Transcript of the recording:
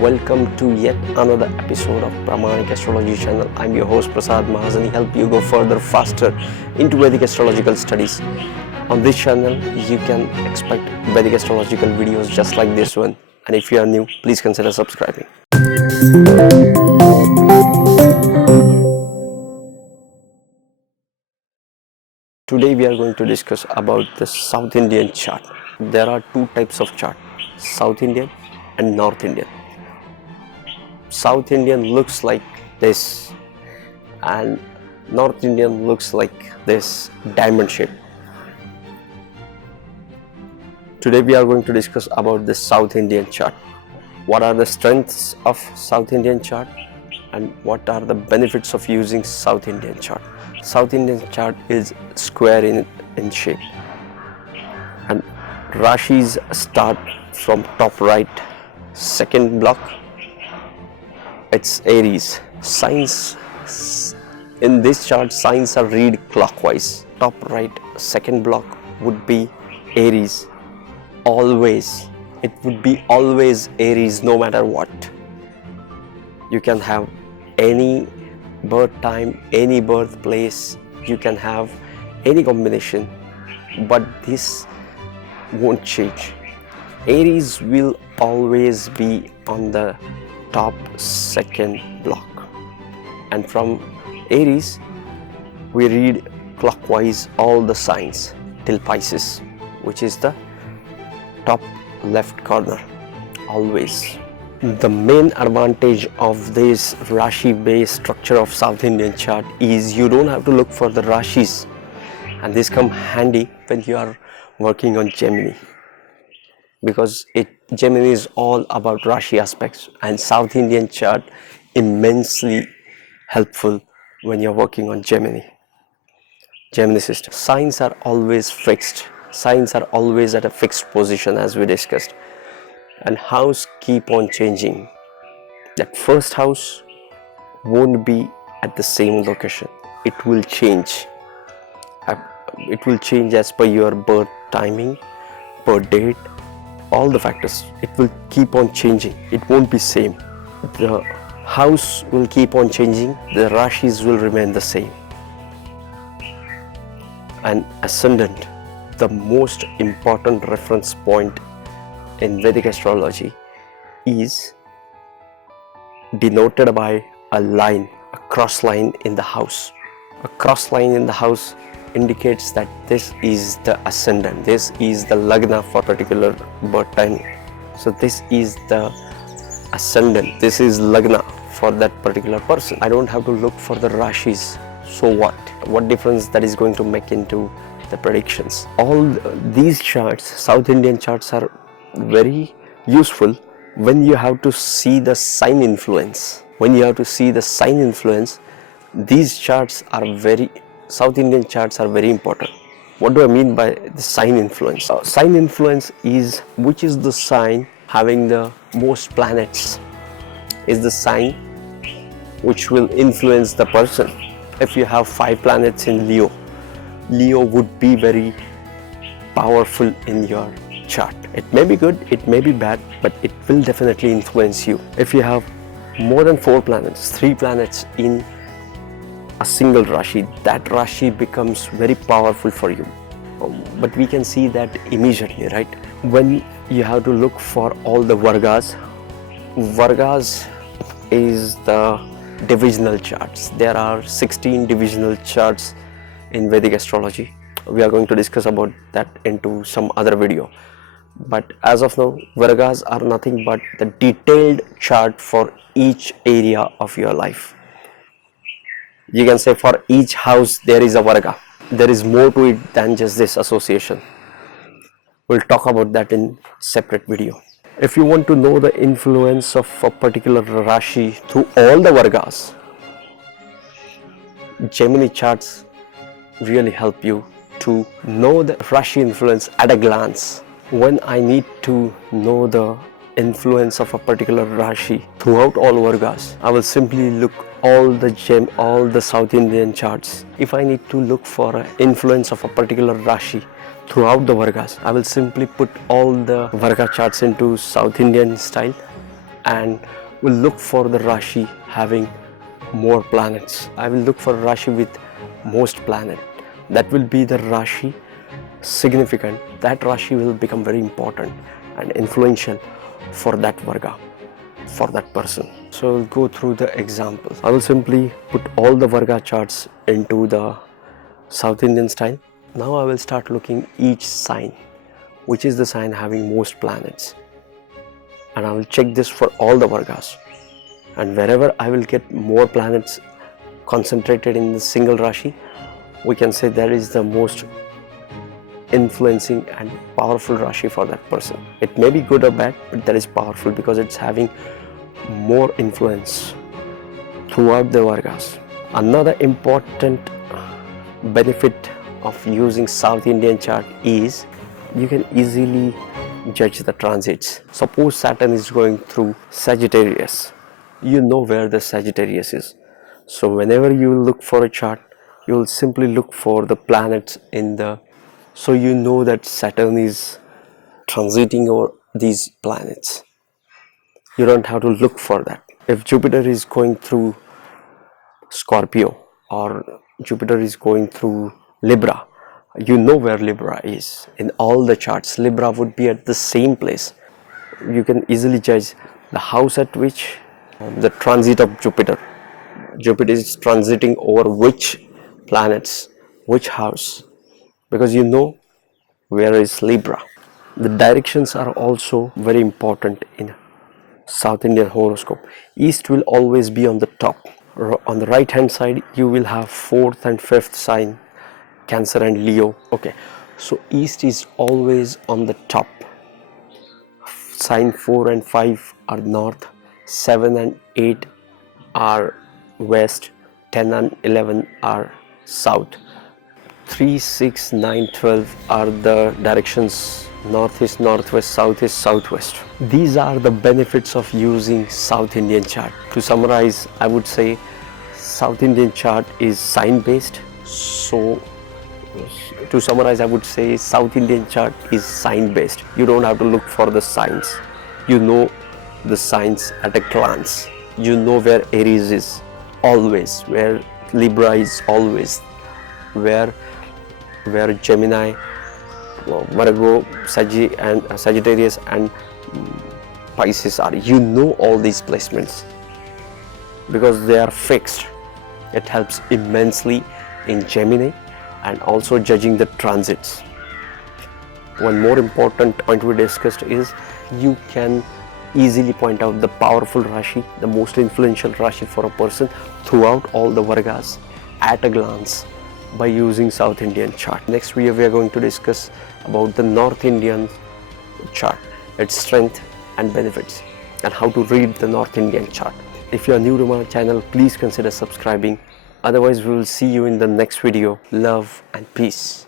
welcome to yet another episode of Pramanic Astrology channel. I'm your host Prasad Mahazani, help you go further, faster into Vedic astrological studies. On this channel, you can expect Vedic astrological videos just like this one. And if you are new, please consider subscribing. Today we are going to discuss about the South Indian chart. There are two types of chart, South Indian and North Indian. South Indian looks like this and North Indian looks like this diamond shape. Today we are going to discuss about the South Indian chart. What are the strengths of South Indian chart and what are the benefits of using South Indian chart. South Indian chart is square in shape and Rashis start from top right, second block, it's Aries. Signs in this chart, signs are read clockwise. Top right, second block would be Aries. Always, it would be always Aries no matter what. You can have any birth time, any birthplace, you can have any combination, but this won't change. Aries will always be on the top second block, and from Aries we read clockwise all the signs till Pisces, which is the top left corner always. The main advantage of this Rashi based structure of South Indian chart is you don't have to look for the Rashis, and this come handy when you are working on Gemini, because Gemini is all about Rashi aspects, and South Indian chart immensely helpful when you're working on Gemini system. Signs are always fixed. Signs are always at a fixed position, as we discussed, and house keep on changing. That first house won't be at the same location. It will change. It will change as per your birth timing, birth date, all the factors. It will keep on changing. It won't be same. The house will keep on changing. The Rashis will remain the same. And ascendant, the most important reference point in Vedic astrology, is denoted by a line, a cross line in the house. A cross line in the house indicates that this is the ascendant, this is the lagna for particular birth timing. So this is the ascendant, this is lagna for that particular person. I don't have to look for the Rashis. So what difference that is going to make into the predictions? All these charts, South Indian charts, are very useful when you have to see the sign influence. When you have to see the sign influence, these charts are South Indian charts are very important. What do I mean by the sign influence? Sign influence is which is the sign having the most planets, is the sign which will influence the person. If you have 5 planets in Leo, Leo would be very powerful in your chart. It may be good, it may be bad, but it will definitely influence you. If you have more than 4 planets, 3 planets in a single Rashi, that Rashi becomes very powerful for you. But we can see that immediately, right? When you have to look for all the Vargas is the divisional charts. There are 16 divisional charts in Vedic astrology. We are going to discuss about that into some other video. But as of now, Vargas are nothing but the detailed chart for each area of your life. You can say for each house there is a Varga. There is more to it than just this association. We'll talk about that in separate video. If you want to know the influence of a particular Rashi through all the Vargas, Gemini charts really help you to know the Rashi influence at a glance. When I need to know the influence of a particular Rashi throughout all Vargas, I will simply look all the South Indian charts. If I need to look for an influence of a particular Rashi throughout the Vargas. I will simply put all the Varga charts into South Indian style and will look for the Rashi having more planets. I will look for Rashi with most planet. That will be the Rashi significant. That Rashi will become very important and influential for that Varga, for that person. So I'll go through the examples. I will simply put all the Varga charts into the South Indian style. Now I will start looking each sign, which is the sign having most planets, and I will check this for all the Vargas, and wherever I will get more planets concentrated in the single Rashi, we can say that is the most influencing and powerful Rashi for that person. It may be good or bad, but that is powerful because it's having more influence throughout the Vargas. Another important benefit of using South Indian chart is you can easily judge the transits. Suppose Saturn is going through Sagittarius, you know where the Sagittarius is. So whenever you look for a chart, you will simply look for the planets in the, so you know that Saturn is transiting over these planets. You don't have to look for that. If Jupiter is going through Scorpio or Jupiter is going through Libra, you know where Libra is. In all the charts, Libra would be at the same place. You can easily judge the house at which the transit of Jupiter is transiting over which planets, which house, because you know where is Libra. The directions are also very important in South Indian horoscope. East will always be on the top. On the right hand side you will have 4th and 5th sign, Cancer and Leo. Okay, so East is always on the top. Sign 4 and 5 are north, 7 and 8 are west, 10 and 11 are south. 3, 6, 9, 12 are the directions. North is northwest, south is southwest. These are the benefits of using South Indian chart. To summarize, I would say South Indian chart is sign based. So to summarize, I would say South Indian chart is sign based. You don't have to look for the signs. You know the signs at a glance. You know where Aries is always, where Libra is always, where Gemini, Virgo, Sagittarius and Pisces are. You know all these placements because they are fixed. It helps immensely in Gemini and also judging the transits. One more important point we discussed is you can easily point out the powerful Rashi, the most influential Rashi for a person throughout all the Vargas at a glance by using South Indian chart. Next video we are going to discuss about the North Indian chart, its strength and benefits, and how to read the North Indian chart. If you are new to my channel, please consider subscribing. Otherwise we will see you in the next video. Love and peace.